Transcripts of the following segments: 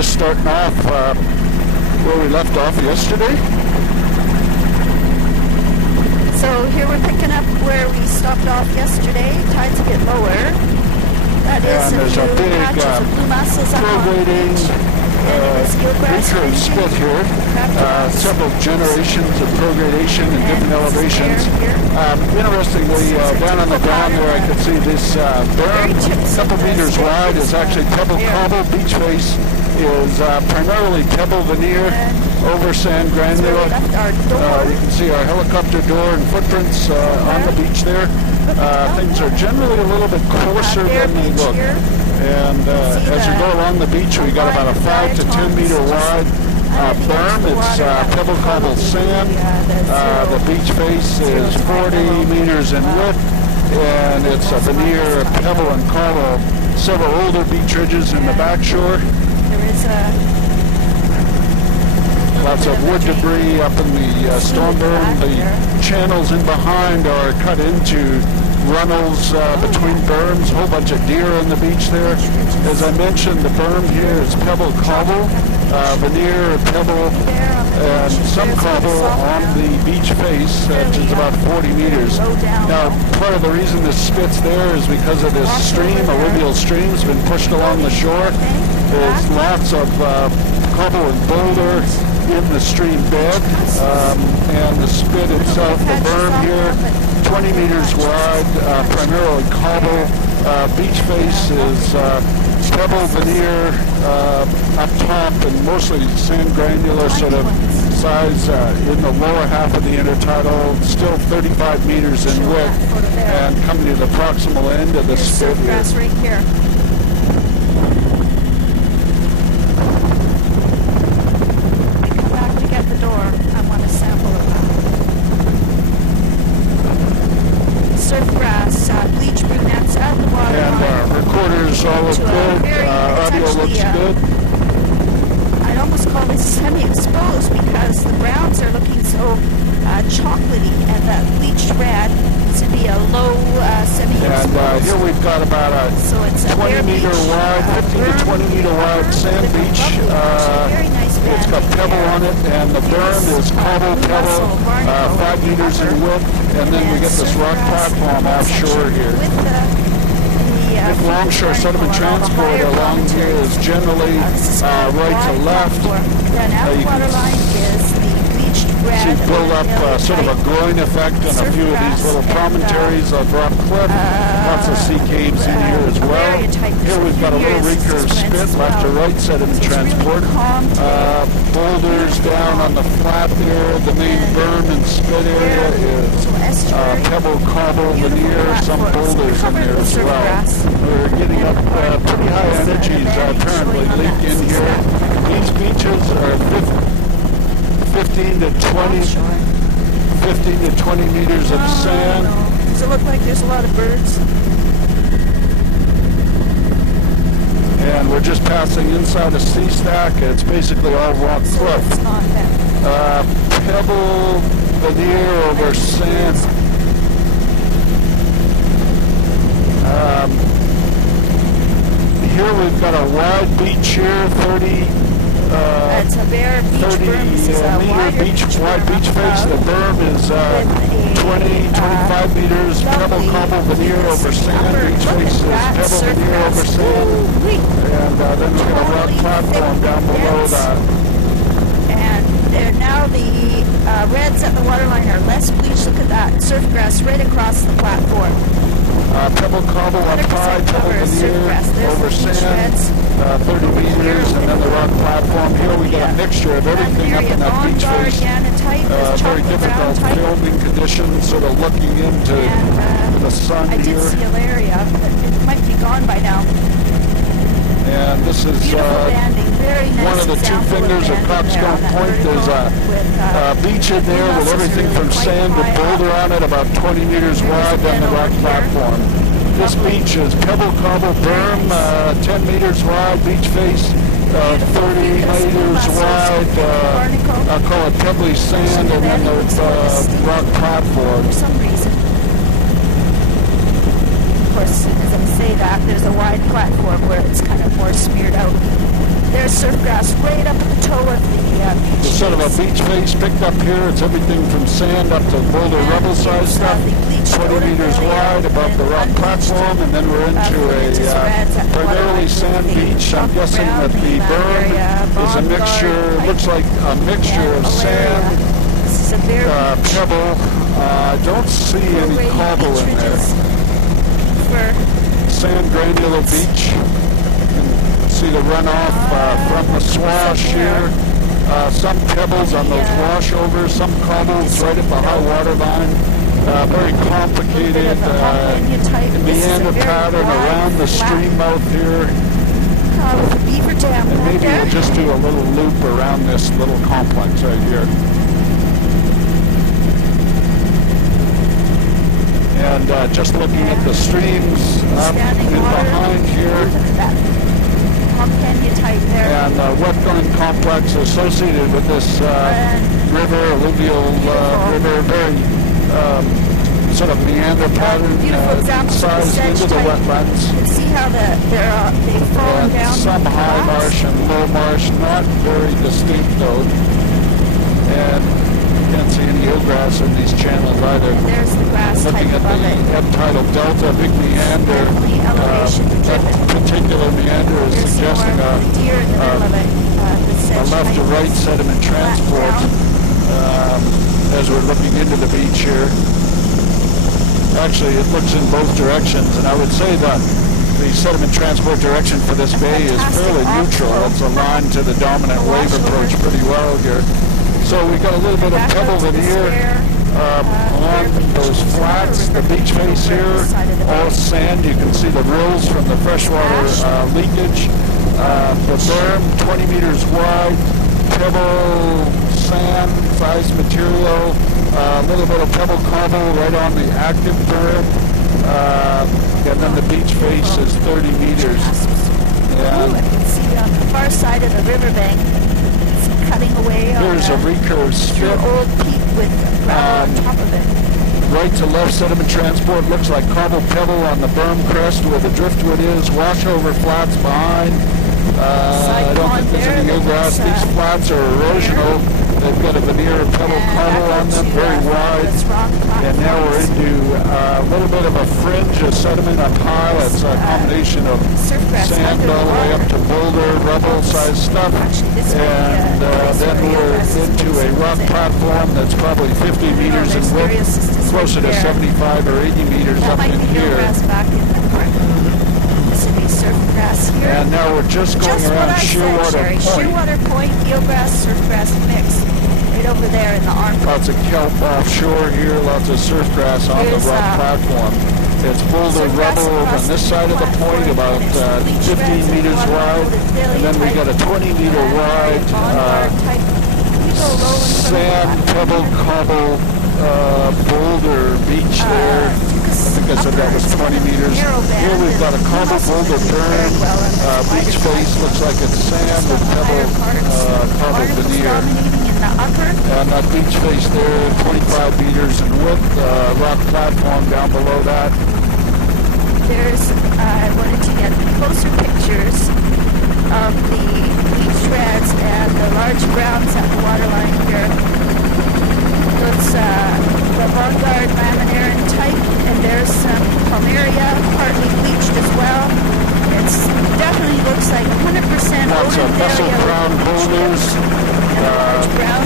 just starting off where we left off yesterday. So here we're picking up where we stopped off yesterday. Tides a bit lower. That is and there's a big blue mussels up on the beach. recurve split here. Several generations of progradation in different elevations. Interestingly, down on the ground there I could see this berm, a couple meters wide, is actually pebble cobble. Beach face is primarily pebble veneer over sand granular. You can see our helicopter door and footprints on the beach there. Things are generally a little bit coarser than they look. And as you go along the beach, we got about a 5 to 10 meter wide berm. It's pebble cobble sand. The beach face is 40 meters in width, and it's a veneer pebble and cobble. Several older beach ridges in the back shore. There is lots of wood debris up in the storm berm. The channels in behind are cut into runnels between berms. A whole bunch of deer on the beach there. As I mentioned, the berm here is pebble cobble, veneer pebble, and some cobble on the beach face, which is about 40 meters. Now, part of the reason this spits there is because of this stream, alluvial stream, has been pushed along the shore. There's lots of cobble and boulder in the stream bed, and the spit itself, the berm here, 20 meters wide, primarily cobble. Beach face is pebble veneer up top, and mostly sand granular sort of size in the lower half of the intertidal, still 35 meters in width, and coming to the proximal end of the spit here. All look good. Audio looks good. I'd almost call this semi-exposed because the browns are looking so chocolatey, and that bleached red to be a low semi-exposed. And here we've got about a 20 meter wide, 15 to 20 meter wide sand beach. It's got pebble on it, and the berm is cobble pebble, 5 meters in width, and then we get this rock platform offshore here. Longshore sediment transport along here is generally right to left. You can see build up sort of a groin effect on a few of these little promontories of rock cliff. Lots of sea caves in here as well. Here we've got a little recurve spit, left to right sediment transport. Boulders down on the flat there. The main berm and spit area is pebble cobble veneer, some boulders in there as well. We're getting up pretty high energies apparently leaked in here. These beaches are 15 to 20 meters of sand. Does it look like there's a lot of birds? And we're just passing inside a sea stack. It's basically all rock cliff. Pebble veneer over sand. Here we've got a wide beach here, 30 it's a bare beach berm. This is a wide beach face. The berm is 25 meters. Pebble cobble veneer over sand. Beach face is pebble veneer over sand. And then we've got a rock platform down below that. And now the reds at the waterline are less bleached. Look at that surf grass right across the platform. Pebble cobble up high, pebble veneer over sand, 30 meters, and then the rock platform. Here we get a mixture of everything up in that beach face. Very difficult filming conditions, sort of looking into the sun here. I did see a area, but it might be gone by now. And this is one of the two fingers of Coxcomb Point. There's a beach in there with everything from sand to boulder on it, about 20 meters wide on the rock platform. This beach is pebble cobble berm, 10 meters wide, beach face, 30 meters wide. I'll call it pebbly sand, and then the rock platform. For some reason. Of course, as I say that, there's a wide platform where it's kind of more smeared out. There's surf grass right up at the toe of the beach. It's sort of a beach face picked up here. It's everything from sand up to boulder rubble size stuff. 20 meters wide above the rock platform, and then we're into a primarily sand beach. I'm guessing that the berm is a mixture, looks like a mixture of sand, pebble. I don't see any cobble in there. Sand granular beach. See the runoff from the swash here. Some pebbles on those washovers, some cobbles right at the high water line. Very complicated meander pattern around the stream mouth here. With the beaver dam and maybe we'll just do a little loop around this little complex right here. And just looking at the streams up and behind here. And wetland complex associated with this river, alluvial river, very sort of meander pattern sized into the wetlands. You can see how they've fallen down. Some high marsh and low marsh, not very distinct though. And you can't see any eelgrass in these channels either. And there's the grass looking type at the ebb tidal delta, big meander. That particular meander is suggesting a left to right sediment transport as we're looking into the beach here. Actually, it looks in both directions, and I would say that the sediment transport direction for this bay is fairly neutral. It's aligned to the dominant wave approach pretty well here. So we've got a little bit of pebble veneer along those flats, the beach face here, all sand. You can see the rills from the freshwater leakage. The berm, 20 meters wide, pebble, sand, size material, a little bit of pebble cobble right on the active berm, and then the beach face is 30 meters. And I can see on the far side of the riverbank, cutting away there's a recurve strip. Old peak with gravel on top of it. Right to left sediment transport looks like cobble pebble on the berm crest where the driftwood is. Washover flats behind. I don't think there's any eelgrass. These flats are erosional. They've got a veneer of pebble cobble on them, very wide. And now we're into a little bit of a fringe of sediment up high. It's a combination of sand all the way up to boulder, rubble-sized stuff. And then we're into a rock platform that's probably 50 meters in width, closer to 75 or 80 meters up in here. And now we're just going around Shearwater Point. Shearwater Point, eelgrass, surfgrass mix. Right over there in the arm. Lots of kelp offshore here, lots of surfgrass on the rock platform. It's boulder rubble on this side of the point, about 15 meters wide. And then we got a 20 meter wide sand, pebble, cobble, boulder beach there. I think I said that was 20 meters. Here we've got a cobble boulder berm. Beach face looks like it's sand with pebble cobble veneer. And that beach face there, 25 meters in width, rock platform down below that. I wanted to get closer pictures of the beach shreds and the large browns at the waterline here. It's the Vanguard Laminarin type, and there's some Palmaria, partly bleached as well. It definitely looks like 100% lots of vessel crown boulders.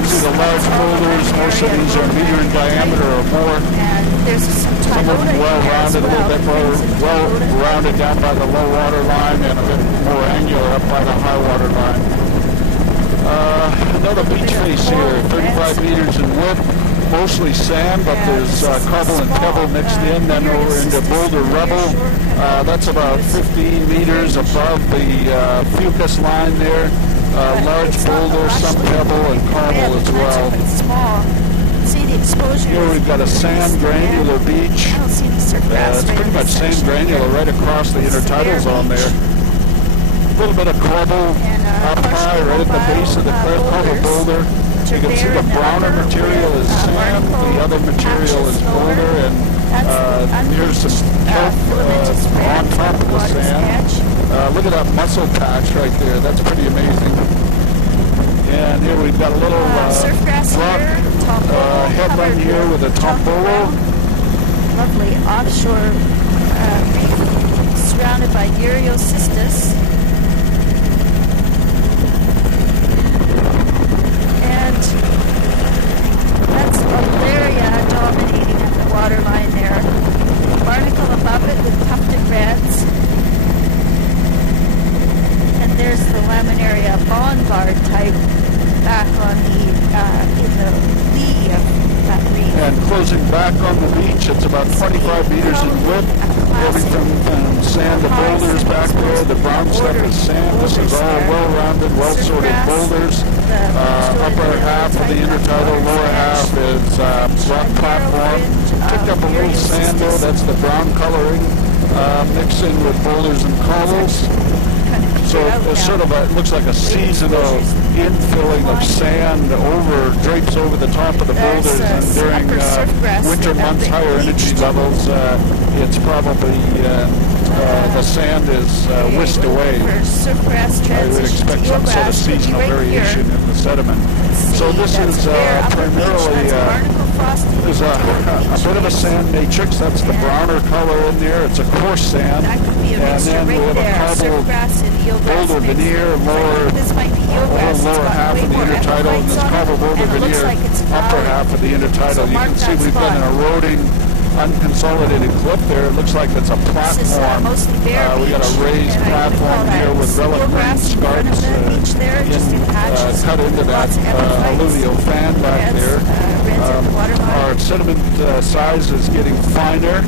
See the large boulders, most of these are a meter in diameter or more. And there's some of them well-rounded, a little bit more well-rounded down by the low water line and a bit more angular up by the high water line. Another beach face here, 35 meters in width, mostly sand, but there's cobble and pebble mixed in. Then over into boulder rubble. That's about 15 meters above the fucus line there. Large boulder, some pebble, and cobble as well. See the exposure. Here we've got a sand granular beach. I don't see any surf grass. It's pretty much sand granular right across the intertidal zone there. A little bit of cobble up high right at the base of the cliff, cobble boulder. picture You can see there the in the browner upper material is with, sand, article the other material patches is lower. boulder, and That's the here's some kelp filamentous on red top of the water's sand. edge. Look at that mussel patch right there. That's pretty amazing. And here we've got a little Surf grass rock here, tombolo headland covered here with a with tombolo. lovely offshore reef surrounded by Ureocystis. And that's Olaria dominating at the waterline there. Barnacle above it with tufted reds. And there's the Laminaria bonvard type back on the in the lee of that reef. And closing back on the beach, it's about 25 meters in width. Everything from sand to boulders back there. The brown stuff is sand. This is all well-rounded, well-sorted boulders. Upper half of the intertidal, lower half is rock platform. Picked up a little sand there. That's the brown coloring mixed in with boulders and cobbles. So it's sort of it looks like a seasonal infilling of sand drapes over the top of the boulders, and during winter months, higher energy levels, it's probably the sand is whisked away. I would expect some sort of seasonal variation in the sediment. So this is primarily there's a bit of a sand matrix. That's the browner color in there. It's a coarse sand, and then we have a cobble boulder veneer, lower half of the intertidal, and this cobble boulder veneer, upper half of the intertidal. You can see we've got an eroding, unconsolidated cliff there. It looks like it's a platform. We got a raised platform here with relic marine scarps cut into that alluvial fan back there. Our sediment size is getting finer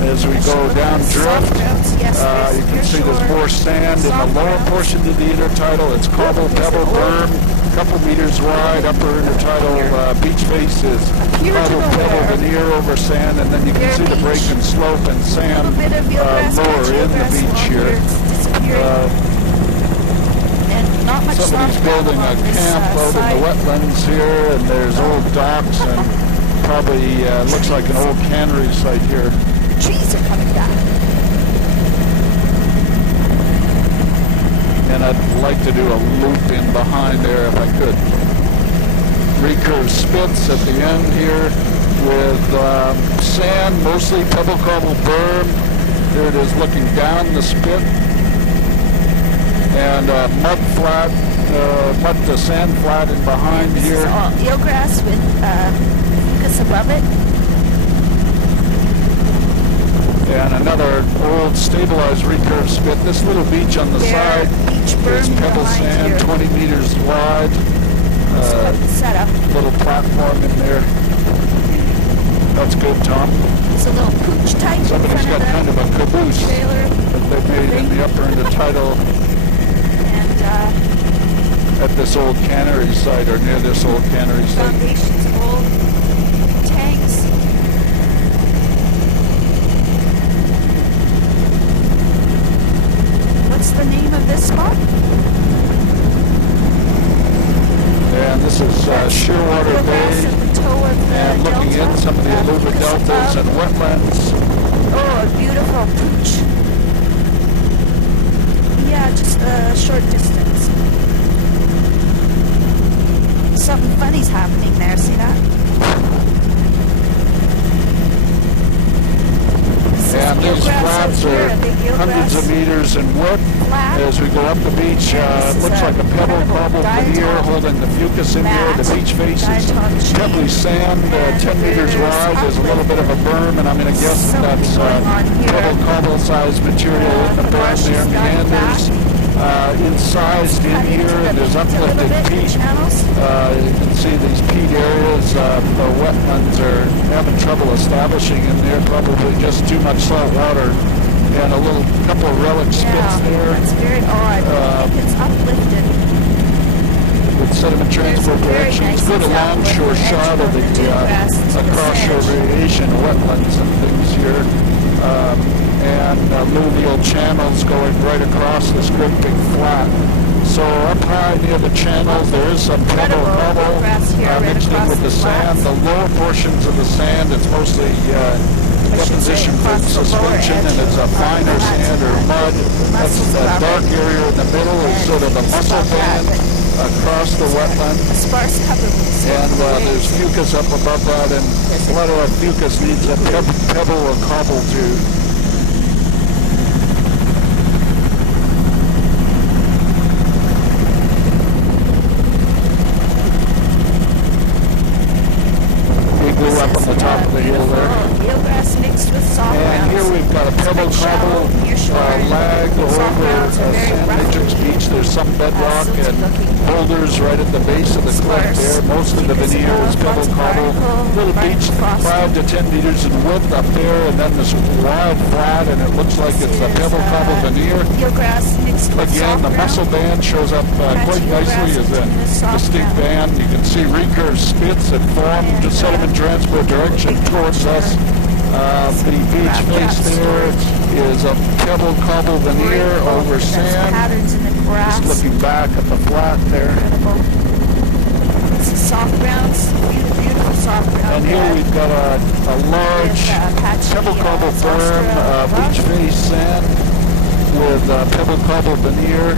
as we go down drift. You can see there's more sand in the lower portion of the intertidal. It's cobble, pebble, berm, a couple meters wide. Upper intertidal beach face is cobble, pebble, veneer over sand, and then you can see the break and slope and sand lower in the beach here. Somebody's building a camp out in the wetlands here, and there's old docks, and probably looks like an old cannery site here. Trees are coming down. And I'd like to do a loop in behind there if I could. Recurve spits at the end here with sand, mostly pebble cobble berm. There it is looking down the spit. And mud flat, mud to sand flat in behind here. This is all eelgrass with fucus above it. And another old stabilized recurve spit. This little beach on the side is pebble sand, here. 20 meters wide. Little platform in there. That's good, Tom. It's a little pooch type. Somebody's got kind of a caboose that they made in the upper intertidal at this old cannery site, or near this old cannery site. Foundations, old tanks. What's the name of this spot? And this is Shearwater Bay, and looking in some of the alluvial deltas and wetlands. Oh, a beautiful pooch. Yeah, just a short distance. Something funny's happening there, see that? And these flats are hundreds of meters in width. As we go up the beach, it looks like a pebble cobble veneer holding the fucus in here. The beach face is pebbly sand, 10 meters wide. There's a little bit of a berm, and I'm going to guess that's pebble cobble sized material in the berm there. Meanders incised in here, and there's uplifted peat. You can see these peat areas. The wetlands are having trouble establishing in there, probably just too much salt water. And a little couple of relic spits there. That's very odd. It's uplifted. With sediment transport directions. Good alongshore shot of the across-shore variation of wetlands and things here. And alluvial channels going right across this great big flat. So up high near the channels, there is some pebble cobble mixed in with the sand. The lower portions of the sand, it's mostly deposition for suspension, and it's a finer sand or mud. That's the dark area in the middle is sort of the mussel band across the wetland. And there's fucus up above that, and a lot of that fucus needs a pebble or cobble to up on the top of the hill there. And here we've got a pebble cobble lag over San Matrix Beach. There's some bedrock and boulders right at the base of the cliff there. Most of the veneer is pebble cobble. Little beach 5 to 10 meters in width up there, and then this wide flat, and it looks like it's a pebble cobble veneer. Again, the mussel band shows up quite nicely as a distinct band. You can see recurved spits that form the sediment transport direction towards us. The beach face there is a pebble cobble veneer over sand. Just looking back at the flat there. This is soft grounds, beautiful soft ground. And here we've got a large pebble cobble berm, beach face sand with pebble cobble veneer.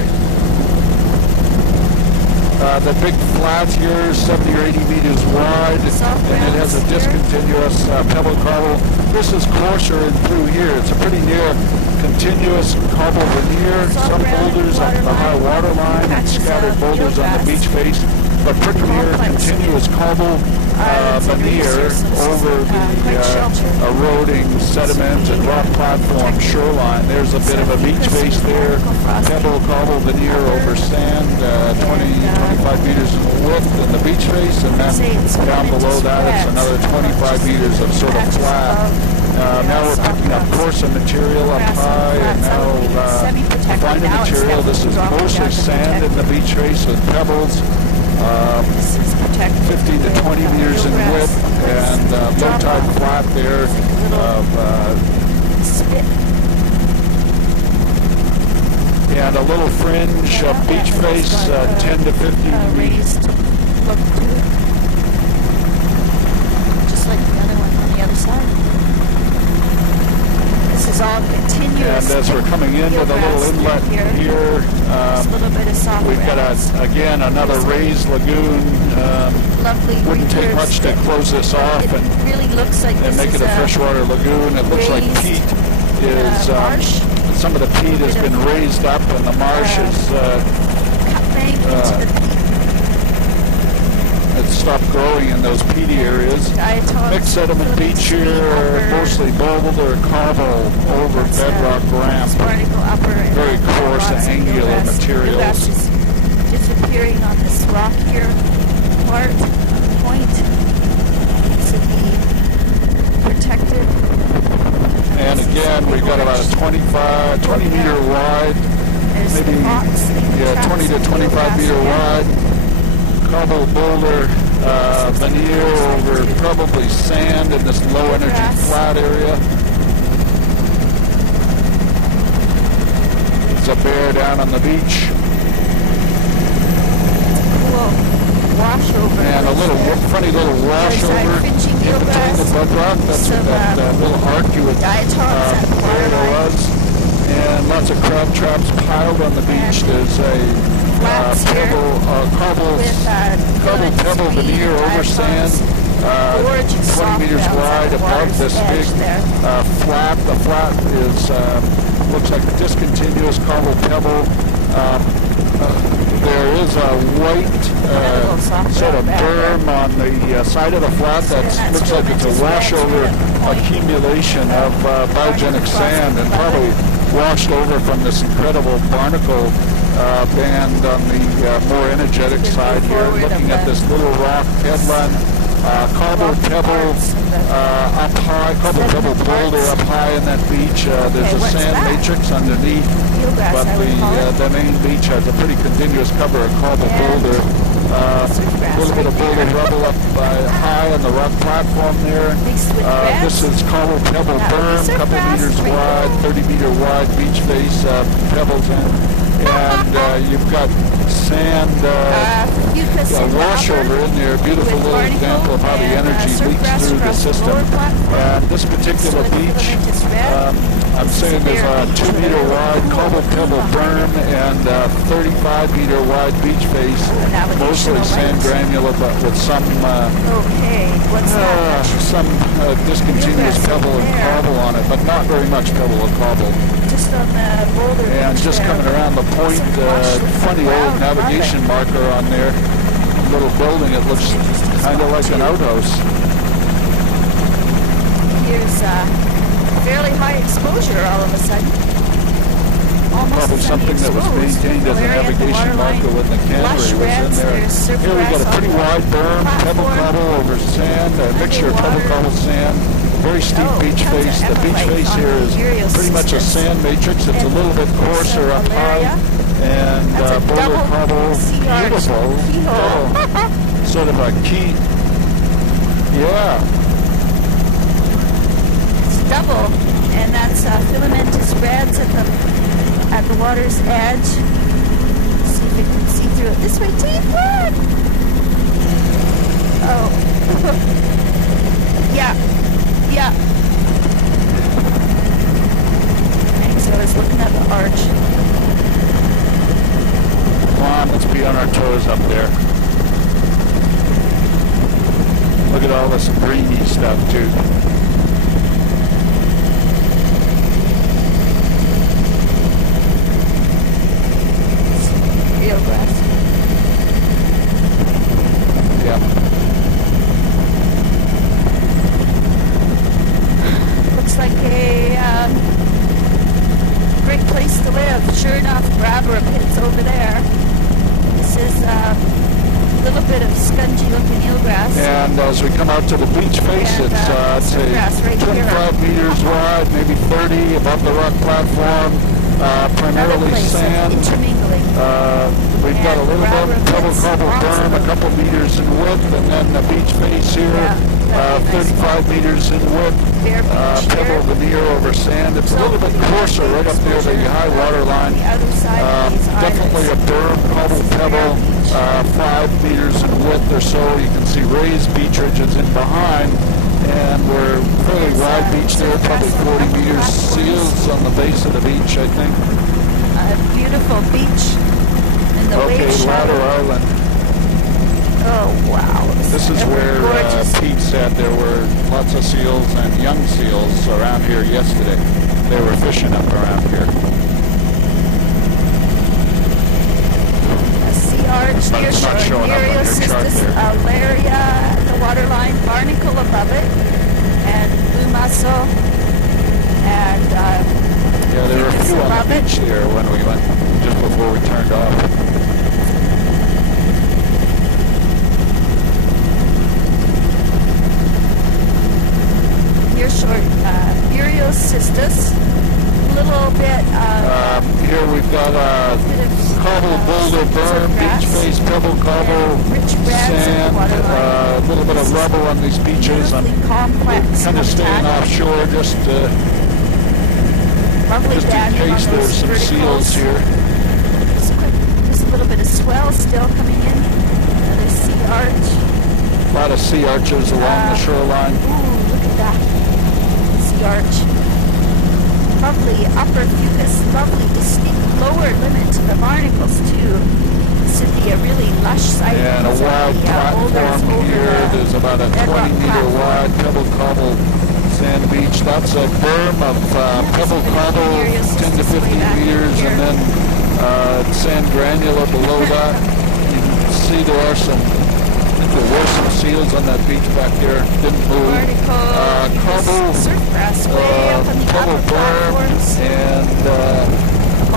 The big flat here is 70 or 80 meters wide, and it has a discontinuous pebble cobble. This is coarser in through here. It's a pretty near continuous cobble veneer. Some boulders on the high water line and scattered boulders on the beach face, but pretty near continuous cobble veneer over the eroding sediment and rock platform shoreline. There's a bit of a beach face there, pebble cobble veneer over sand, 20-25 meters in width in the beach face, and then down below that it's another 25 meters of sort of flat. Now we're picking up coarser material up high, and now finer material. This is mostly sand in the beach face with pebbles. 15 to 20 meters in width, and low tide flat there and a little fringe of beach face, 10 to 15 meters. Just like the other one on the other side. This is all continuous. And as we're coming into the little inlet here, we've got again another raised lagoon. Wouldn't take much to close this off and make it a freshwater lagoon. It looks like peat is some of the peat has been raised up, and the marsh is it's stopped growing in those peaty areas. Mixed sediment beach here, mostly boulder or cobble over bedrock ramp. Very coarse, angular materials. Disappearing on this rock here, point to be protected. And again, we've got about a 20 meter wide, maybe 20 to 25 meter wide. Cobble boulder veneer over probably sand in this low energy flat area. It's a bear down on the beach. And a little funny little washover in between the bedrock. That's what that little arcuate area was. And lots of crab traps piled on the beach. There's a cobble pebble veneer over sand, 20 meters wide above this big flat. The flat is looks like a discontinuous cobble pebble. There is a white sort of berm on the side of the flat that looks like it's a washover accumulation of biogenic sand, and probably washed over from this incredible barnacle band on the more energetic side here. Looking at this little rock headland, cobble pebble up high, cobble pebble boulder up high in that beach. There's a sand matrix underneath, but the main beach has a pretty continuous cover of cobble boulder. A little bit of boulder rubble up high on the rock platform there. This is cobble pebble berm, a couple meters wide, 30 meter wide beach face, pebbles in. And you've got sand Fucus and washover in there. Beautiful with little barnacle example of how the and, energy surf leaks grass through the across the system. lower platform. And this particular So beach, Filamentous red. I'm saying there's a 2-meter wide cobble pebble berm and 35-meter wide beach face, mostly sand granula, but with some Okay, what's that? some discontinuous pebble and cobble on it, but not very much pebble and cobble. Just on the boulder And beach just there. coming around the point, funny old navigation marker on there, little building. It looks kind of like an outhouse. Here's fairly high exposure all of a sudden. Almost Probably something that was maintained as a navigation marker when the Cannery was in there. Here we got a pretty wide berm, pebble cobble over sand, a mixture of pebble cobble sand, very steep beach face. The beach face here is pretty much a sand matrix. It's a little bit coarser up high, and boulder cobble, beautiful, sort of a key, yeah. It's double, and that's filamentous reds at the water's edge. See if we can see through it this way. Take one! Oh. Yeah. Yeah. Thanks, I was looking at the arch. Come on, let's be on our toes up there. Look at all this greeny stuff, too. Eelgrass. Yeah. Looks like a great place to live. Sure enough, grabber pits over there. This is a little bit of scungy-looking eelgrass. And as we come out to the beach face, And, it's say right 25 meters wide, maybe 30 above the rock platform. Primarily sand. We've got a little bit of pebble cobble berm, a couple meters in width, and then the beach face here, 35 meters in width. Pebble veneer over sand. It's a little bit coarser right up near the high water line. Definitely a berm, cobble pebble, 5 meters in width or so. You can see raised beach ridges in behind. And we're fairly wide beach there, probably 40 meters. Seals on the base of the beach, I think. A beautiful beach in the wave shadow. Ladder Island. Oh, wow. This is where Pete said there were lots of seals and young seals around here yesterday. They were fishing up around here. A sea arch, nearshore, Nereocystis alaria, the waterline, barnacle above it, and blue mussel, and yeah, there were a few on the beach here when we went, just before we turned off. Nearshore, Nereocystis, a little bit here we've got cobble boulder berm, beach face, pebble cobble, sand, a little bit of rubble on these beaches. I'm kind of staying offshore just in case there's some seals here. Just a little bit of swell still coming in. Another sea arch. A lot of sea arches along the shoreline. Ooh, look at that. Sea arch. Lovely upper fucus, lovely distinct lower limit to the barnacles too. This would be a really lush site. And a wide platform here. There's about a 20-meter wide pebble cobble sand beach. That's a berm of pebble cobble, 10 to 15 meters, and then sand granula below that. You can see there were some seals on that beach back there. Didn't move. Cobble, pebble berm, and then a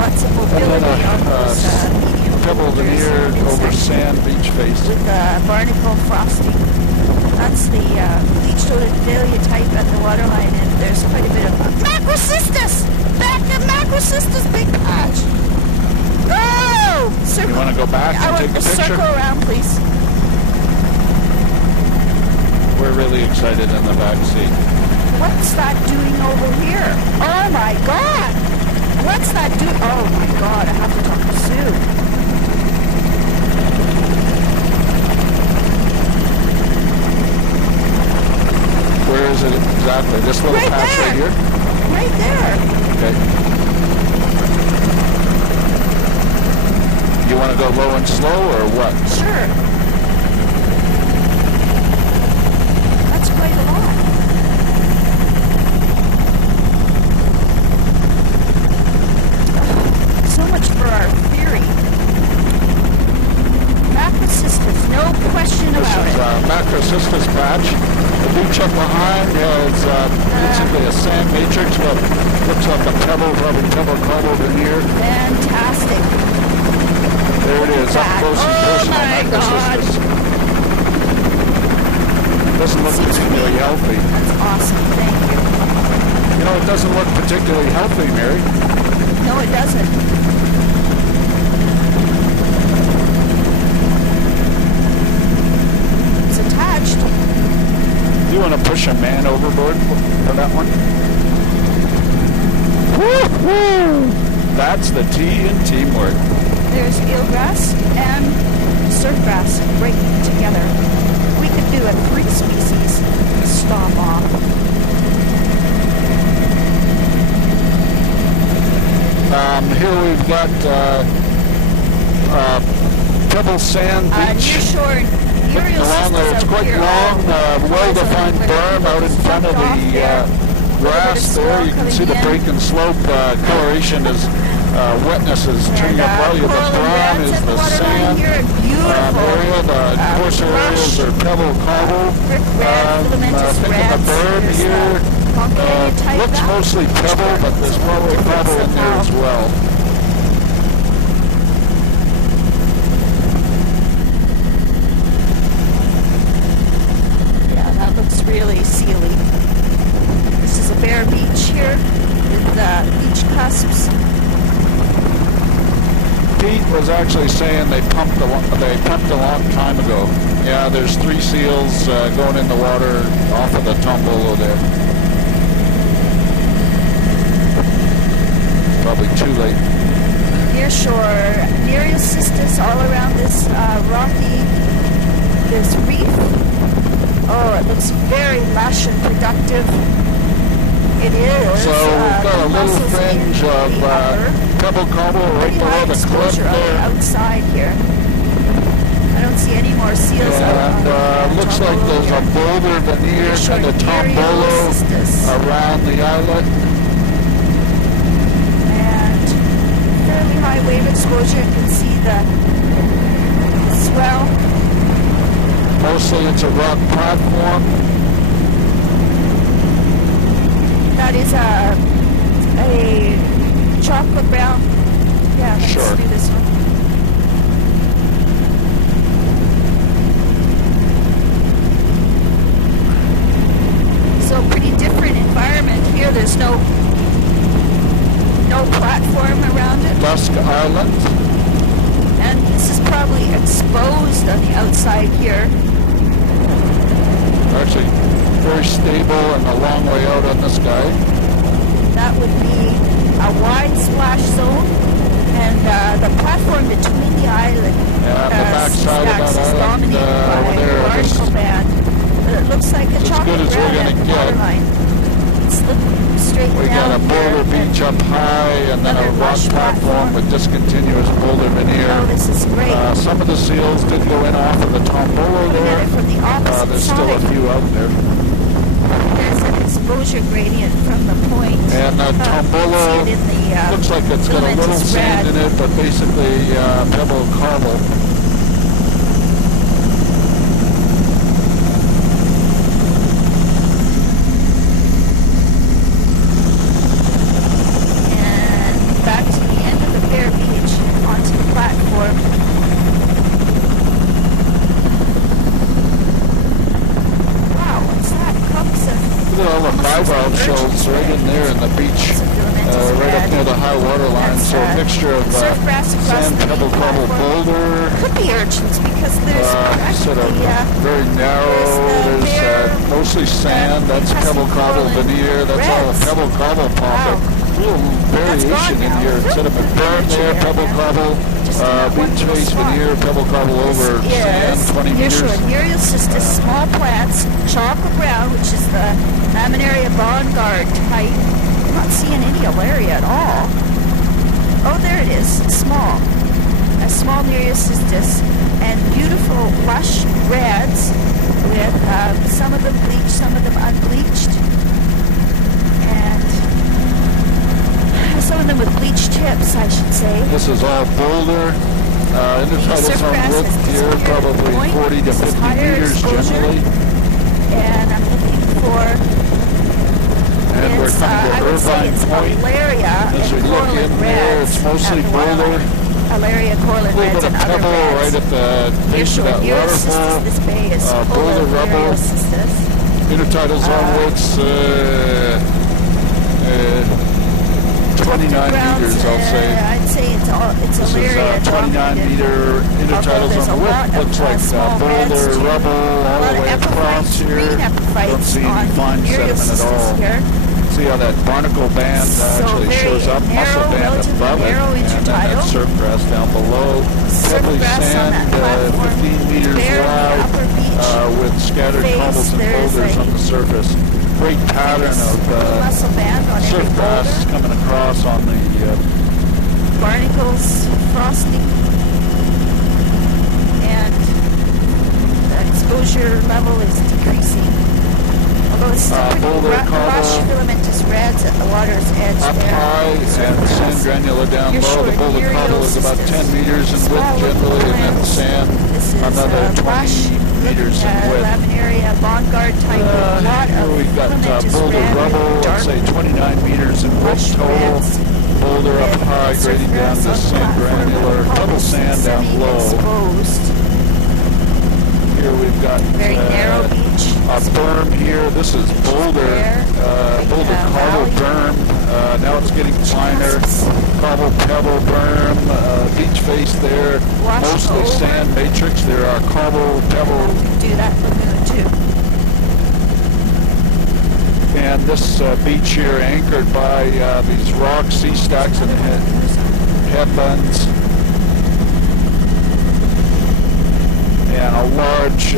pebble veneer over sand beach face. With barnacle frosting. That's the bleached Odondalia type at the waterline, and there's quite a bit of Macrocystis! Back to Macrocystis, big patch! Oh! You want to go back and take a picture? Circle around, please. We're really excited in the back seat. What's that doing over here? Oh my God! What's that do? Oh my God, I have to talk to Sue. Where is it exactly? This little Right patch there. right here? Right there. Okay. You want to go low and slow or what? Sure. That's quite a lot. So much for our theory. Macrocystis, no question This about is it. Macrocystis patch. The beach up behind has basically a sand matrix that looks like a pebble, probably pebble cobble veneer. Fantastic. There it is, up that. close and Oh personal my Macrocystis. Doesn't look particularly healthy. That's awesome, thank you. You know, it doesn't look particularly healthy, Mary. No, it doesn't. It's attached. Do you want to push a man overboard for that one? Woo-hoo! That's the T in teamwork. There's eelgrass and surfgrass right together. We could do a 3-species stomp off. Here we've got Pebble Sand Beach. Near shore, Along there, it's quite long, well-defined berm out in front of the grass there. You can see the break and slope coloration is wetness is turning up well. The brown is the sand area. The coarser areas are pebble cobble. Think of the berm here. Looks mostly pebble, but there's probably cobble in there as well. Really sealy. This is a bare beach here with beach cusps. Pete was actually saying they pumped a long time ago. Yeah, there's 3 seals going in the water off of the Tombolo there. Probably too late. Near shore, Nereocystis all around this this reef. Oh, it looks very lush and productive. It is. So we've got a little fringe of pebble cobble right below the cliff there. Outside here. I don't see any more seals. And looks like there's a boulder veneer kind of Tombolo around the islet. And fairly high wave exposure. You can see the swell. Mostly it's a rock platform. That is a chocolate brown. Yeah, let's Sure. do this one. So pretty different environment here. There's no platform around it. Dusk Island. And this is probably exposed on the outside here. Actually very stable and a long way out on the sky. That would be a wide splash zone, and the platform between the island The back side of stacks that is island dominated by over there. a barnacle band. But it looks like a It's as chocolate good as we're brown gonna at the get. waterline. It's looking straight We down got a boulder here. beach up high and then a Another rock lush platform with discontinuous boulder veneer. Oh, this is great. Some of the seals did go in off of the Tombolo Looking at there. it from the opposite There's side. still a few out there. There's an exposure gradient from the point. And you Tombolo see it in the looks like it's got a little filamentous sand red. in it, but basically pebble cobble. And back to the end of the bare beach onto the platform. Wow, what's that? Clumps of Look at all the bivalve shells right in there in the beach, right up near the high water line. So a mixture of surfgrass across sand, the pebble, cobble, platform. boulder, Could be urchins because there's sort of very narrow. there's the There's bare, mostly sand. That's crescent pebble cobble coral and veneer. That's all a reds. pebble cobble pocket. Wow. little variation in here. Instead of a berm there, pebble cobble, beach face veneer, pebble cobble over sand, 20 meters. Nereocystis, small plants, chocolate brown, which is the Laminaria Vanguard type. I'm not seeing any Alaria at all. Oh, there it is, small. A small Nereocystis, and beautiful lush reds with some of them bleached, some of them unbleached, and some of them with bleached tips, I should say. This is all boulder. Intertidals on width here, probably 40 to 50 meters generally. And I'm looking for, and we're coming to Irvine Point. Alaria as we and look in coralline there, reds it's mostly at the boulder. Alaria, coralline A little reds, bit of and other pebble reds. right at the base of that waterfall. This bay is full Boulder of rubble. Nereocystis. Intertidals on widths 29 meters, I'll say. I'd say it's This Alaria. is 29 meter intertidals on width. Looks like boulder rubble all the way across here. Don't see any fine sediment at all. See how that barnacle band actually shows up, muscle band above it, and then that surf grass down below. Pebbly sand, 15 meters wide, with scattered cobbles and boulders on the surface. Great pattern of surf grass coming across on the barnacles, frosting, and the exposure level is decreasing. Although it's still pretty lush filamentous reds at the water's edge up there. high and sand granular down low. The boulder cobble is about 10 meters in width generally, and then sand another 20 meters in width. Laminaria Vanguard type of lot of We've got filamentous boulder red rubble, with let's dark say 29 meters in width total. Boulder up high, grading down to sand granular, double sand down low. Exposed. Here we've got Very narrow beach. a berm here. This is boulder, boulder cobble berm. Now it's getting finer. Cobble pebble berm, beach face there. Mostly sand matrix. There are cobble pebble. Do that lagoon too. And this beach here anchored by these rock sea stacks and headlands. And a large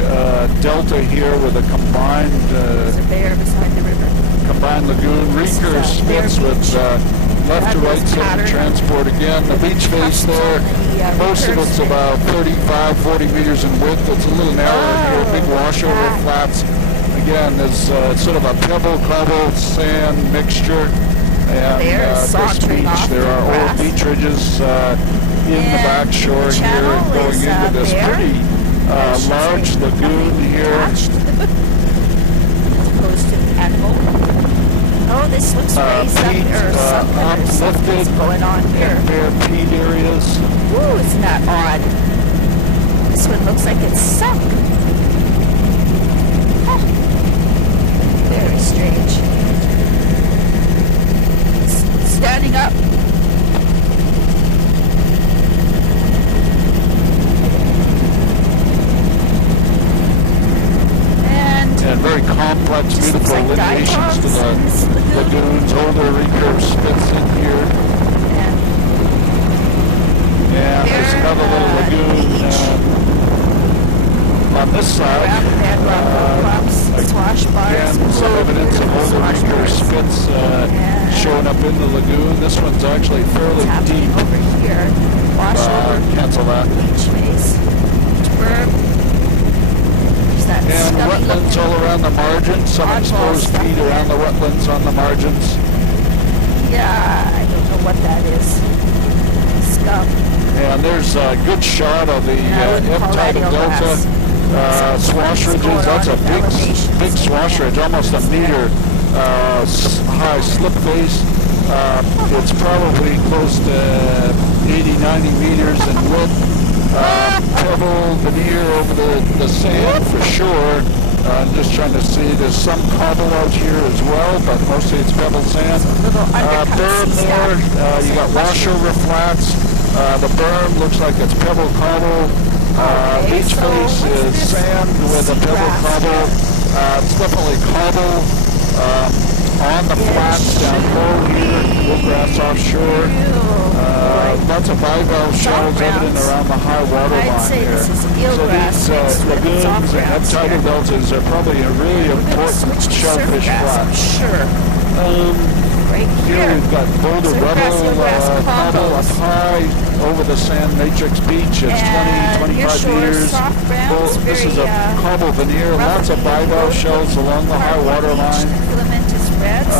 delta here with a combined There's a bear beside the river. combined lagoon. Reeker spits with left to right sediment transport again. The beach face there, most of it's about 35, 40 meters in width. It's a little narrower here. Big washover flats. Again, there's sort of a pebble, cobble, sand mixture. And this beach, there are old beach ridges in the back shore here and going into this pretty large lagoon here. Opposed to animal. Oh, this looks raised up or something. There's something's going on here. Bare peat areas. Ooh, isn't that odd? This one looks like it's sunk. Huh. Very strange. Standing up. And very complex, beautiful lineations to the lagoons, older recurve spits in here. And there's another little lagoon on this side. Again, some evidence of older recurve spits showing up in the lagoon. This one's actually fairly deep. Over here. Cancel that. Beach face. Berm. And wetlands all around the margins, some exposed peat around the wetlands on the margins. Yeah, I don't know what that is. Scum. And there's a good shot of the Ebb-tidal delta swash ridges. That's a big swash ridge, almost a meter high slip face. It's probably close to 80, 90 meters in width. Pebble veneer over the sand for sure. I'm just trying to see. There's some cobble out here as well, but mostly it's pebble sand. Berm there. You got washover flats. The berm looks like it's pebble cobble. Beach face is sand with a pebble cobble. It's definitely cobble. on the flats down low here, Bluegrass offshore. Lots of bivalve shells evident around the high water line I'd say here. this is So eelgrass these lagoons and tidal deltas are probably a really important shellfish flat. Sure. Right Here here. we've got Boulder Surfgrass, Rubble eelgrass cobble up combos. high over the Sand Matrix Beach. It's 20, 25 nearshore meters. soft browns, This is very, a cobble veneer. Lots of bivalve shells along the high water line. Filamentous reds.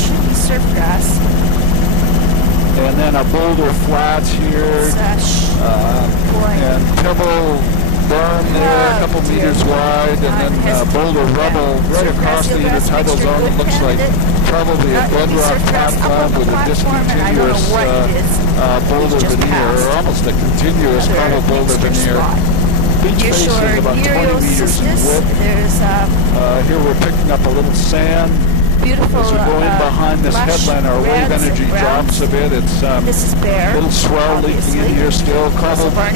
Should be surfgrass. And then a boulder flat here. And pebble berm there, a couple meters wide, and then boulder rubble right across the intertidal zone. It looks like probably a bedrock platform with a discontinuous boulder veneer, or almost a continuous cobble boulder veneer. Beach face is about 20 meters in width. Here we're picking up a little sand. Beautiful. As we go in behind this headland, our wave energy drops a bit. It's this is bare. Little swell leaking in here still. Cobble berm,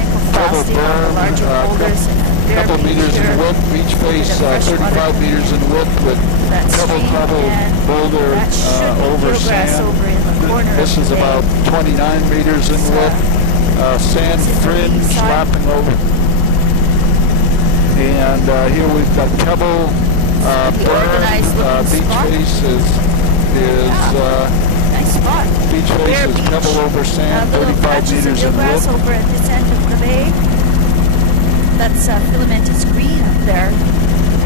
couple meters in width. Beach face 35 meters in width with cobble boulder over sand. This is about 29 meters in width. Sand fringe lapping over. And here we've got pebble. Beach face is nice spot. Beach face is pebble over sand, 35 meters in width. Over at this end of the bay. That's filamentous green up there.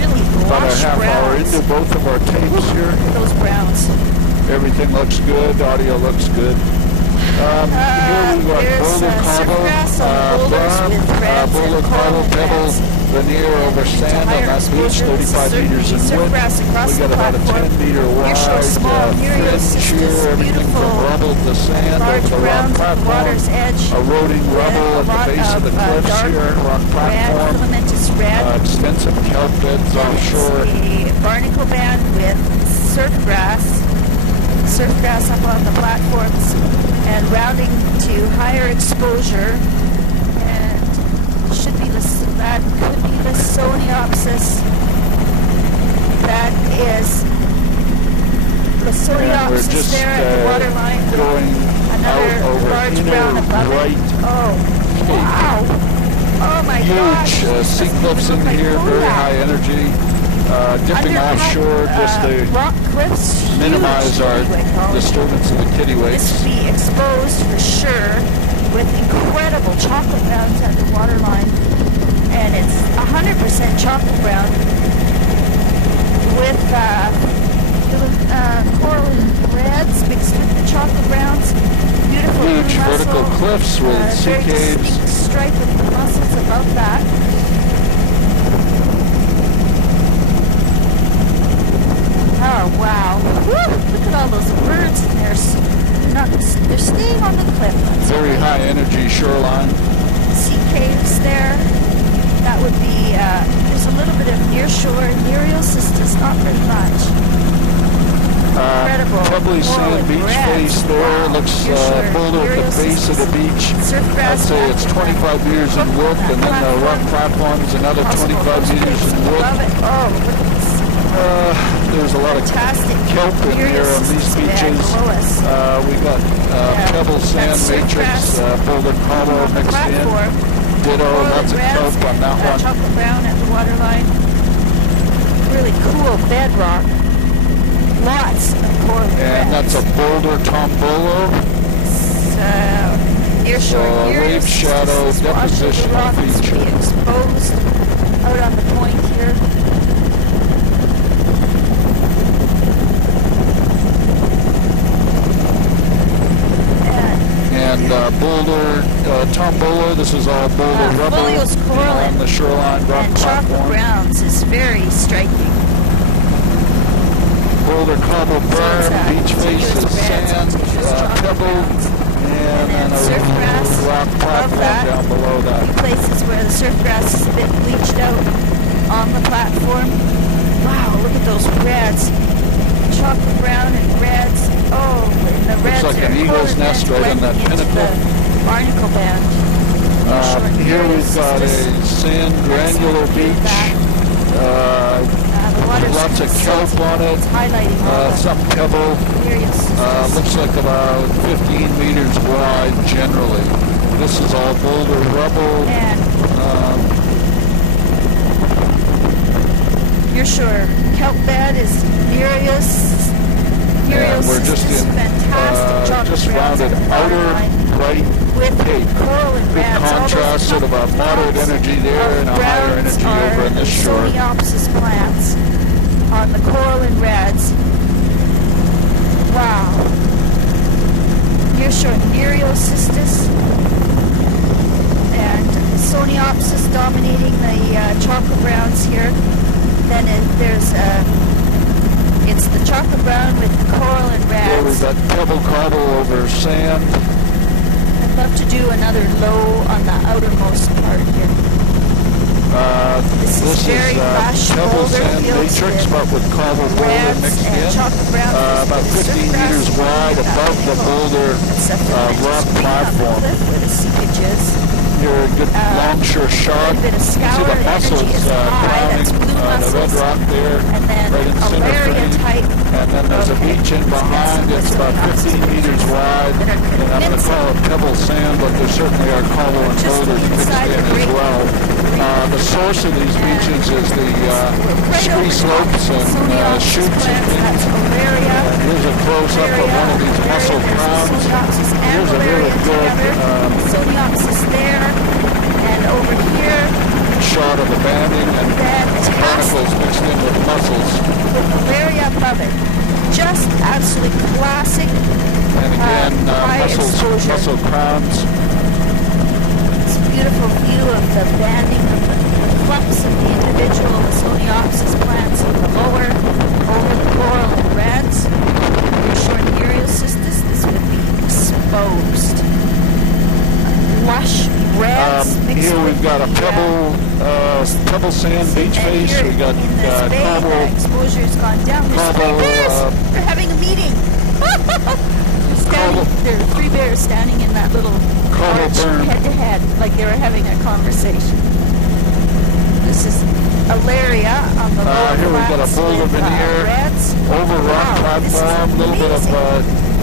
Really About a lush half hour browns. into both of our tapes here. Those browns. Everything looks good. Audio looks good. Here we got boulder cobble, berm, boulder cobble, pebble, veneer over sand on that beach, 35 meters in width. We got about a 10-meter wide fringe here, everything from rubble to sand over the rock platform. Eroding rubble at the base of the cliffs here, rock platform. Extensive kelp beds offshore. A barnacle band with surfgrass up on the platforms and rounding to higher exposure, and should be that could be the Lysoniopsis. That is Lysoniopsis there at the waterline. Going Another large brown above it. Oh, wow! Oh my gosh! Huge sea cliffs in here, very high energy. Dipping offshore just to rock cliffs, minimize our disturbance of the kittiwakes. This will be exposed for sure with incredible chocolate browns at the waterline, and it's 100% chocolate brown with coral reds mixed with the chocolate browns. Beautiful huge vertical cliffs with sea caves. Stripe with mussels above that. Oh wow! Woo! Look at all those birds in there. They're staying on the cliff. Very high energy shoreline. Sea caves there. That would be. There's a little bit of nearshore Nereocystis, not very much. Incredible. Pebbly sand beach face there. Looks boulder at the base of the beach. I'd say it's 25 meters in width, and then the rock platform is another 25 meters in width. Oh, look at this. There's a lot of kelp in here on these beaches. We got pebble sand matrix, boulder cobble mixed in. Ditto, lots of kelp on that one. Chocolate brown at the waterline. Really cool bedrock. Lots of coral And that's a boulder tombolo. Nearshore wave shadow depositional feature. Exposed out on the point here. And boulder tombolo, this is all boulder rubble on the shoreline rock and platform. chocolate browns is very striking. Boulder cobble berm, beach face is sand, pebble, and then a rock platform down below that. A few places where the surfgrass is a bit bleached out on the platform. Wow, look at those reds. Chocolate brown and reds. Oh, and the reds looks like an eagle's nest right on that pinnacle. Barnacle band. Here we've got a sand granular beach. The water's lots of kelp on it. It's highlighting all the Some pebble. areas. Looks like about 15 meters wide generally. This is all boulder rubble. And you're sure kelp bed is Nereus. And we're just in fantastic just found an outer right with cape. coral and Good rats. contrast, sort of a moderate energy there and a higher energy over in this shore. Soniopsis plants on the coral and reds. Wow. You're showing Nereocystis and Soniopsis dominating the chocolate browns here. Then it's the chocolate brown with coral and reds. Here we've got pebble cobble over sand. I'd love to do another low on the outermost part here. This is very lush pebble boulder sand fields matrix, but with cobble boulder mixed in. About 15 meters wide above the boulder rock platform. Where the seepage is. Here, a good longshore shot. A bit of See scour the mussels energy is high. That's blue the red mussels. rock there, And then right in a center Alaria frame. type. And then there's a beach in behind. It's about 15 meters wide. And I'm going to call it pebble sand, but there certainly are cobble and boulders mixed in as well. The source of these beaches is the ski slopes and chutes and things. Here's a close-up of one of these mussel crowns. Here's a really good Soniopsis there, and over here, shot of the banding and barnacles mixed in with mussels. With Alaria above it. Just absolutely classic. And again, exposure. mussel crowns. This beautiful view of the banding of the fluffs of the individual Soniopsis plants in the lower, over the coral and reds. Your short Nereocystis, this would be exposed. Lush reds mixed here with we've got a pebble sand beach face. We got cobble. The exposure's gone down. There's three bears. They're having a meeting. There are three bears standing in that little arch head to head, like they were having a conversation. This is Alaria on the lower here we've got a boulder veneer over rock platform. A little bit of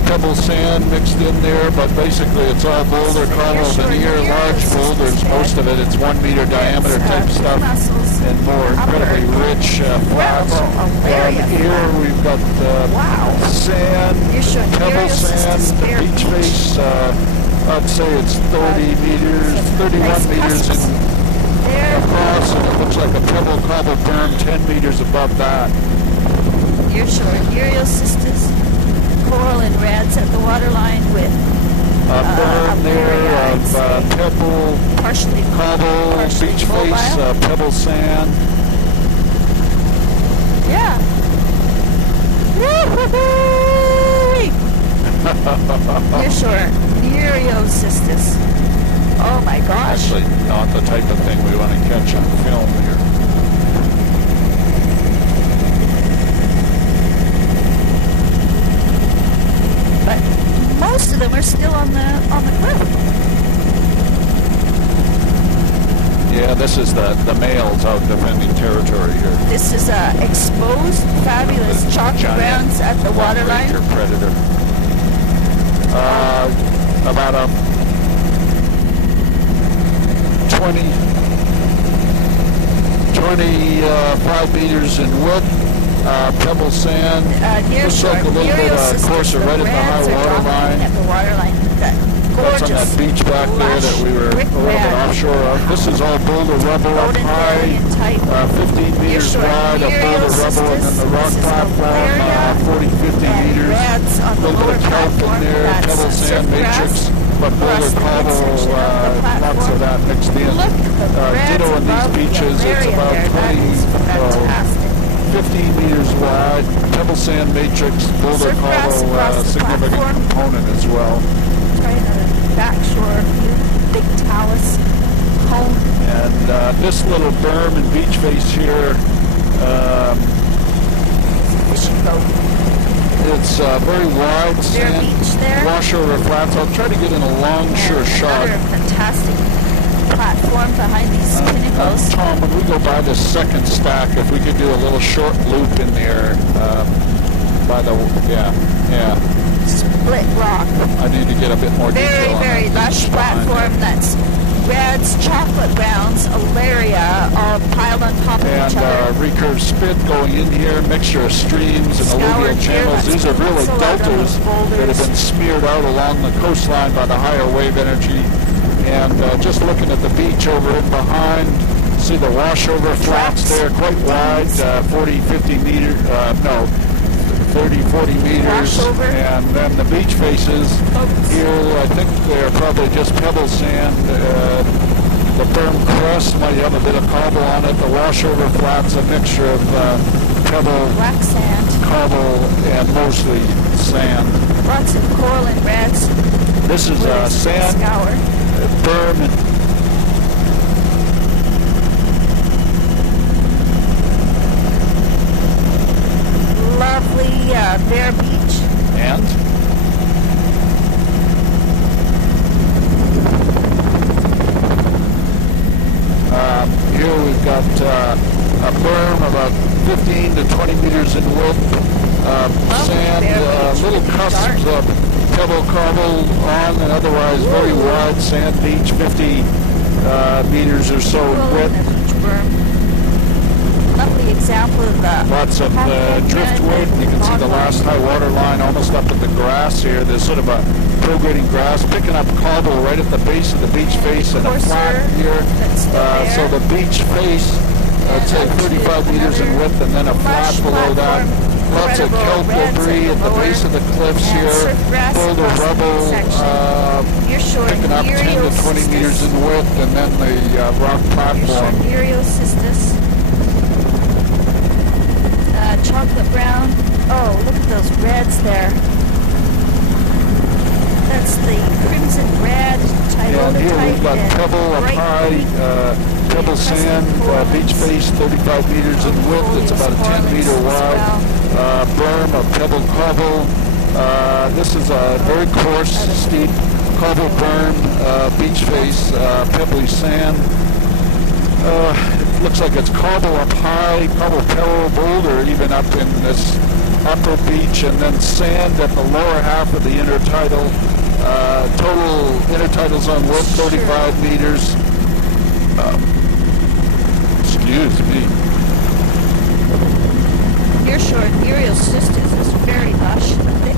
pebble sand mixed in there, but basically it's all boulder, cobble veneer, large boulders. Most of it, it's 1 meter diameter type stuff, and more incredibly rich flats. Here we've got sand, pebble sand, beach face. I'd say it's 30 meters, 31 meters across, and it looks like a pebble cobble berm 10 meters above that. You're showing Nereocystis, coral and reds at the waterline with a berm there of pebble, partially cobble, beach face, pebble sand. Yeah. You're sure Nereocystis. Oh my gosh. Actually, not the type of thing we want to catch on film here. But most of them are still on the cliff. Yeah, this is the males out defending territory here. This is exposed, fabulous chocolate browns at the waterline. Major predator. About a 25 meters in width, pebble sand. Looks like a little bit coarser right at the high water line. At the waterline. That's on that beach back there that we were a little bit offshore of. This is all boulder rubble up high, 15 meters wide of boulder rubble, and then the rock platform, 40, 50 meters. A little bit of kelp in there, pebble sand matrix, but boulder cobble, lots of that mixed in. Ditto in these beaches, it's about 15 meters wide, pebble sand matrix, boulder cobble, significant component as well. Right on the back shore, big talus cone. And this little berm and beach face here, fishing boat. It's very wide sand, wash over flats. I'll try to get in a longshore shot. Another fantastic platform. platform behind these pinnacles. Tom, when we go by the second stack, if we could do a little short loop in there, by the, yeah. Split rock. I need to get a bit more detail on Very that lush beach behind platform there. that's reds, chocolate browns, alaria, all piled on top of each other. And recurve spit going in here, mixture of streams and alluvial channels. These are really deltas that have been smeared out along the coastline by the higher wave energy. And just looking at the beach over in behind, see the washover flats there, quite wide, 40, 50 meters, 30, 40 meters. And then the beach faces here, I think they're probably just pebble sand. The berm crest might have a bit of cobble on it. The washover flats, a mixture of pebble, black sand, cobble, and mostly sand. Lots of coral and reds. This is sand, scour. berm, and lovely bare beach. and here we've got a berm about 15 to 20 meters in width, sand, little cusps of pebble cobble on, and otherwise very wide sand beach, 50 meters or so in width. Lovely example of Lots of driftwood. You can see the last high water line almost up at the grass here. There's sort of a prograding grass, picking up cobble right at the base of the beach face and a flat here. So the beach face, I'd say 35 meters in width, and then a flat below that. Lots of kelp debris at the base of the cliffs here. Boulder rubble, picking up 10 to 20 meters in width, and then the rock platform. Chocolate brown. Oh, look at those reds there. That's the crimson red, And here we've got pebble up high, pebble sand, beach face 35 meters in width. It's about a 10 meter wide. Berm of pebble cobble. This is a very coarse, steep cobble berm, beach face, pebbly sand. Looks like it's cobble up high, cobble pebble boulder even up in this upper beach, and then sand at the lower half of the intertidal. Total intertidal zone width 35 meters. Excuse me. Nearshore Aerial Sisters is very lush and thick.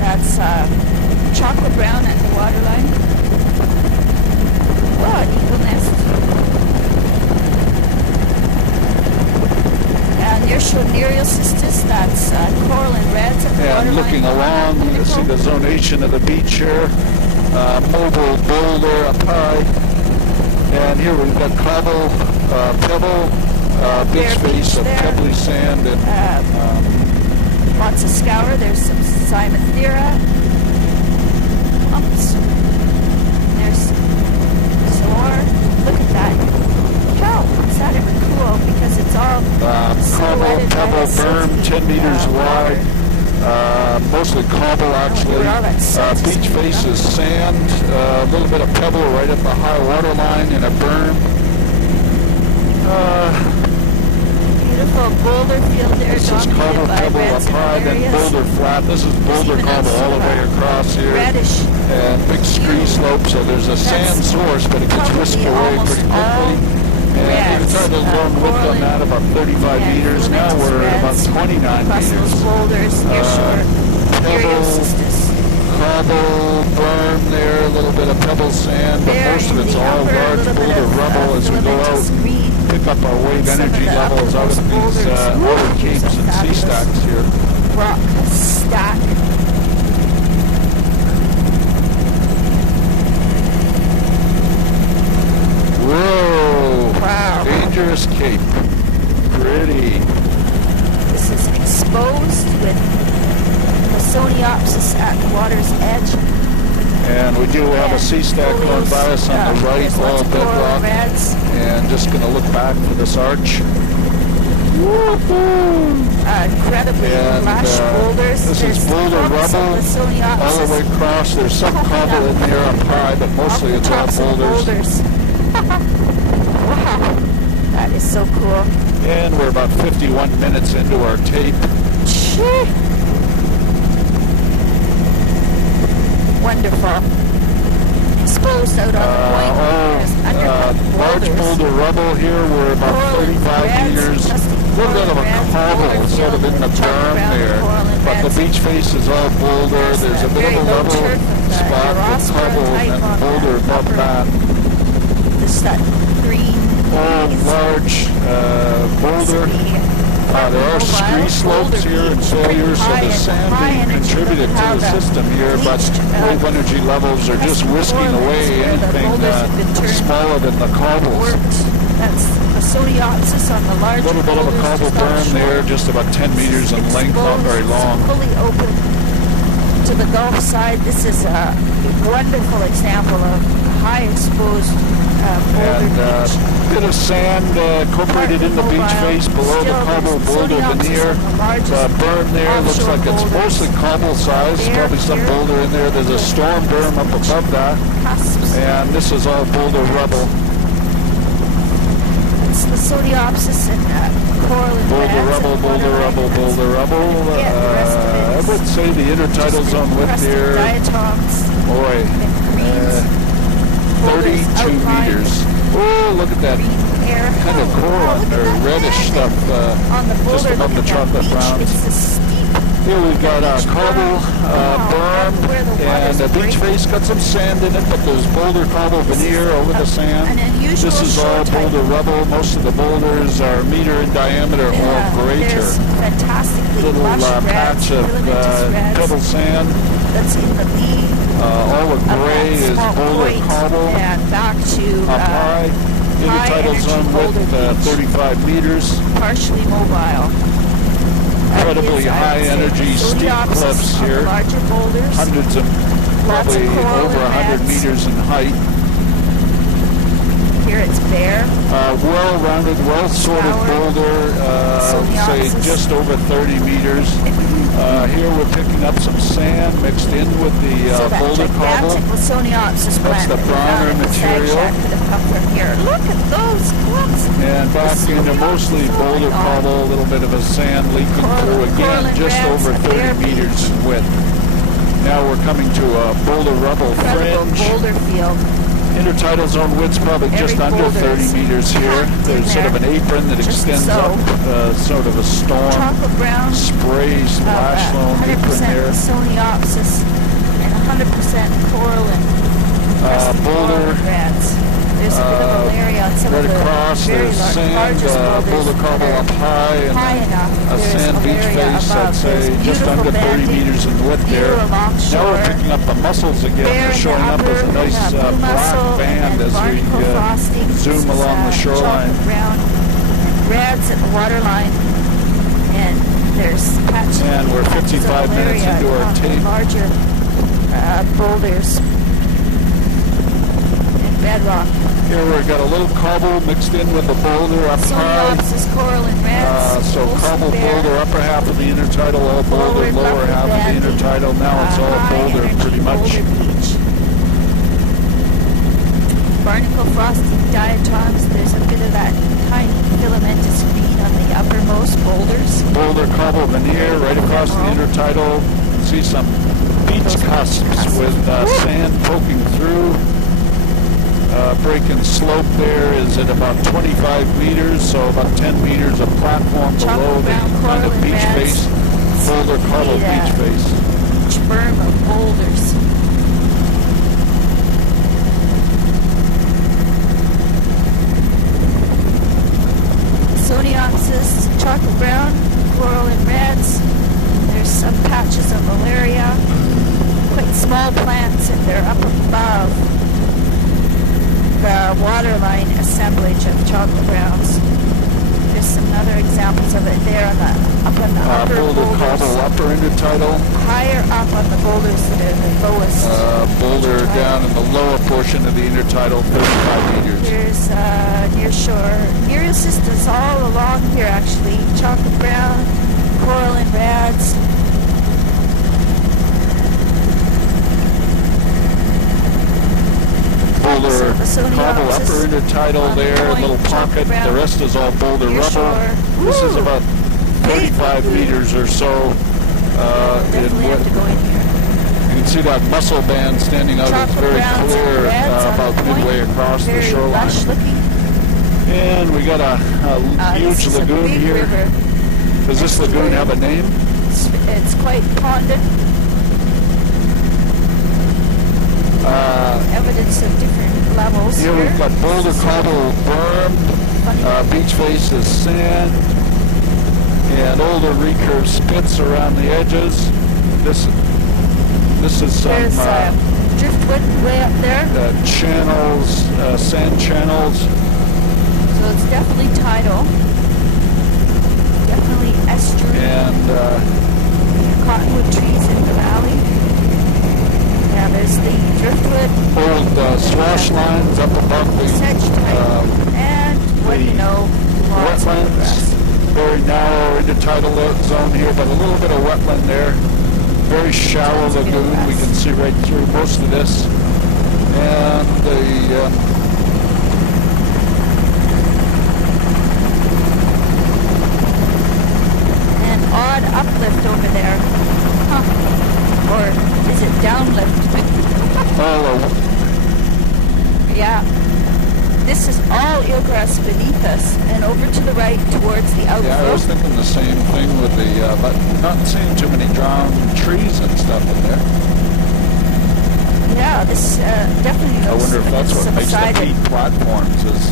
That's chocolate brown at the waterline. Oh, an eagle nest. Nearshore Aerial Sisters, that's coral and reds at the waterline. And looking along, you can see the zonation of the beach here. Mobile boulder up high. And here we've got cobble, pebble, beach face of pebbly sand. And lots of scour. There's some Cymathera. Humps. There's look at that. How is that ever cool? Because it's all cobble, pebble, berm, 10 meters wide. Mostly cobble actually. Beach face is sand. A little bit of pebble right at the high water line and a berm. Beautiful boulder field there. This is cobble, pebble up high, then boulder flat. This is boulder cobble all the way across here. Reddish. And big scree slope, so there's a sand source, but it gets whisked away pretty quickly. And you can tell the zone width on that about 35 meters. Now we're at about 29 meters. Pebble, cobble, berm there, a little bit of pebble sand, but most of it's all large boulder rubble as we go out and pick up our wave energy levels out of these outer capes and sea stacks here. Rock stack. Whoa! Wow! Dangerous cape. Pretty. This is exposed with Lysoniopsis at the water's edge. And we do have a sea stack going by us on the right, all bedrock. And just going to look back for this arch. Incredibly lush boulders. This is There's boulder clumps of rubble Lithoniopsis all the way across. There's some cobble in there up high, but mostly it's all tops of boulders. Wow, that is so cool. And we're about 51 minutes into our tape. Wonderful. Exposed out on the point. Large boulder rubble here. We're about 35 meters. A little bit of a cobble sort of in the berm there. But the beach face is all boulder. There's a bit of a level spot with cobble and then boulder above that. This that green. Large boulder. There are scree slopes here and failures, so the sand being contributed to the system here, but wave energy levels are just whisking away anything smaller than the cobbles. That's the Lithoniopsis on the larger A little bit of a cobble berm there, just about 10 meters in length, not very long. Fully open to the Gulf side. This is a wonderful example of high exposed boulder beach. Bit of sand incorporated in the beach face below the cobble boulder veneer. The berm there looks like it's mostly cobble size, probably some boulder in there. There's a storm berm up above that, and this is all boulder rubble. It's the Lithoniopsis and coral and boulder rubble, boulder rubble, boulder rubble. I would say the intertidal zone width here, boy, 32 meters. Oh, look at that kind of coral or reddish stuff just above the chocolate browns. Here we've got cobble berm, and the beach face got some sand in it, but there's boulder cobble veneer over the sand. This is all boulder rubble. Most of the boulders are a meter in diameter or greater. Little patch of pebble sand. That's in the lee. All the gray is boulder cobble. And back to up high. Intertidal zone width 35 meters. Partially mobile. Incredibly high energy steep cliffs here. Larger boulders. Hundreds of, probably over 100 meters in height. Here it's bare. Well-rounded, well-sorted boulder, say just over 30 meters. Here we're picking up some sand mixed in with the boulder cobble. That's the browner material. Look at those clumps. And back into mostly boulder cobble, a little bit of a sand leaking through again, just over 30 meters in width. Now we're coming to a boulder rubble fringe. Boulder field. Intertidal zone width's probably just under 30 meters here. There's sort of an apron that extends up, sort of a storm spray splash zone apron there. Lithoniopsis and 100% coral and boulder. There's a bit of malaria on some right of the across, there's sand, boulder cobble up high, and a sand beach face, I'd say just under 30 meters in width there. Now we're picking up the mussels again. They're showing up as a nice black band as we zoom along the shoreline. Reds at the waterline, and there's patches. And we're 55 minutes into our tape. Larger boulders and bedrock. Here we've got a little cobble mixed in with the boulder up high. Coral and reds. So cobble boulder, upper half of the intertidal, all boulder, lower half of the intertidal. Now it's all boulder pretty much. Barnacle frosted diatoms. There's a bit of that tiny filamentous green on the uppermost boulders. Boulder cobble veneer right across the intertidal. See some beach cusps with sand poking through. Breaking slope there is at about 25 meters, so about 10 meters of platform below the kind of beach face, boulder cobble beach face. Berm of boulders. Lithoniopsis, chocolate brown, coral and reds. There's some patches of malaria, quite small plants, and they're up above the waterline assemblage of chocolate browns. There's some other examples of it there on the upper boulder boulders. cobble upper intertidal. Higher up on the boulders that are the lowest. Boulder down in the lower portion of the intertidal, 35 meters. There's near this is all along here actually. Chocolate brown, coral and rads. Boulder Cobble upper intertidal there, a little pocket. The rest is all boulder rubble. This is about 35 meters or so. Definitely have to go in here. You can see that mussel band standing out. It's very clear about midway across the shoreline. And we got a huge lagoon here. Does this lagoon have a name? It's quite ponded. Evidence of different levels here. We've got Boulder Cobble berm, beach face is sand, and older recurve spits around the edges. This is some driftwood way up there. Channels, sand channels. So it's definitely tidal. Definitely estuary. And cottonwood trees in the valley. Yeah, there's the driftwood. Old swash lines up above the sedge type. And what do you know? Wetlands. Very narrow intertidal zone here, but a little bit of wetland there. Very shallow lagoon. We can see right through most of this. And the odd uplift over there. Huh. Or is it downlift? Yeah. This is all eelgrass beneath us, and over to the right towards the outflow. Yeah, I was thinking the same thing with the, but not seeing too many drowned trees and stuff in there. Yeah, this definitely looks. I wonder if that's what makes the peat platforms is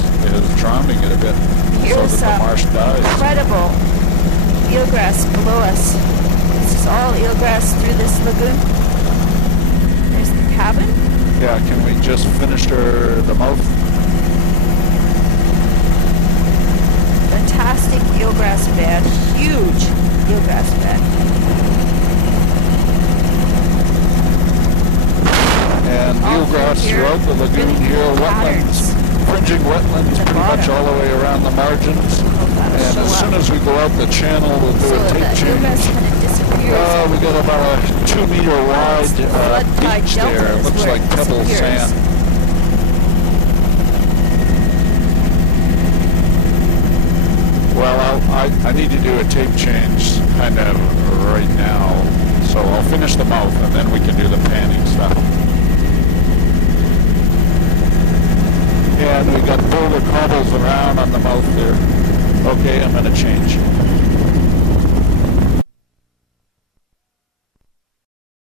drowning it a bit, Here's so that the marsh dies. Incredible eelgrass below us. This is all eelgrass through this lagoon. There's the cabin. Yeah, can we just finish the mouth? Fantastic eelgrass bed. Huge eelgrass bed. And eelgrass throughout the lagoon here. Wetlands, fringing wetlands pretty much all the way around the margins. And as soon as we go out the channel, we'll do a tape change. We got about a 2 meter wide beach there. It looks like pebble sand. Well, I need to do a tape change kind of right now. So I'll finish the mouth and then we can do the panning stuff. And we got boulder cobbles around on the mouth there. Okay, I'm going to change.